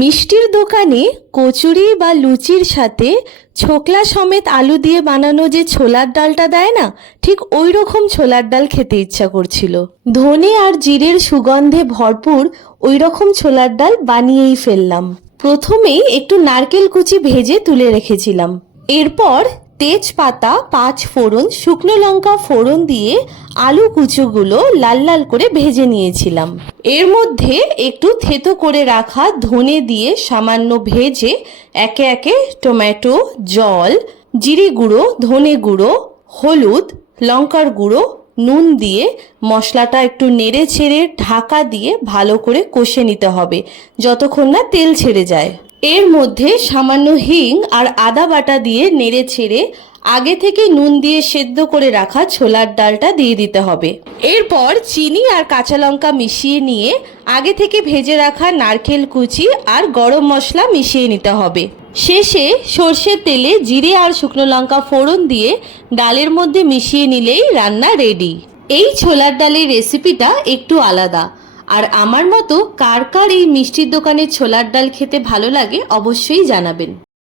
মিষ্টির দোকানে কচুরি বা লুচির সাথে ছোকলা সমেত আলু দিয়ে বানানো যে ছোলার ডালটা দেয় না, ঠিক ওই রকম ছোলার ডাল খেতে ইচ্ছা করছিল। ধনে আর জিরের সুগন্ধে ভরপুর ওই রকম ছোলার ডাল বানিয়েই ফেললাম। প্রথমেই একটু নারকেল কুচি ভেজে তুলে রেখেছিলাম। এরপর তেজপাতা, 5 ফোড়ন, শুকনো লঙ্কা ফোড়ন দিয়ে আলু কুচোগুলো লাল লাল করে ভেজে নিয়েছিলাম। এর মধ্যে একটু থেতো করে রাখা ধনে দিয়ে সামান্য ভেজে একে একে টমেটো, জল, জিরে গুঁড়ো, ধনে গুঁড়ো, হলুদ, লঙ্কার গুঁড়ো, নুন দিয়ে মশলাটা একটু নেড়ে ছেড়ে ঢাকা দিয়ে ভালো করে কষে নিতে হবে যতক্ষণ না তেল ছেড়ে যায়। এর মধ্যে সামান্য হিং আর আদা বাটা দিয়ে নেড়ে ছেড়ে আগে থেকে নুন দিয়ে সেদ্ধ করে রাখা ছোলার ডালটা দিয়ে দিতে হবে। এরপর চিনি আর কাঁচা লঙ্কা মিশিয়ে নিয়ে আগে থেকে ভেজে রাখা নারকেল কুচি আর গরম মশলা মিশিয়ে নিতে হবে। শেষে সর্ষের তেলে জিরে আর শুকনো লঙ্কা ফোড়ন দিয়ে ডালের মধ্যে মিশিয়ে নিলেই রান্না রেডি। এই ছোলার ডালের রেসিপিটা একটু আলাদা, আর আমার মতো কার কার এই মিষ্টির দোকানের ছোলার ডাল খেতে ভালো লাগে অবশ্যই জানাবেন।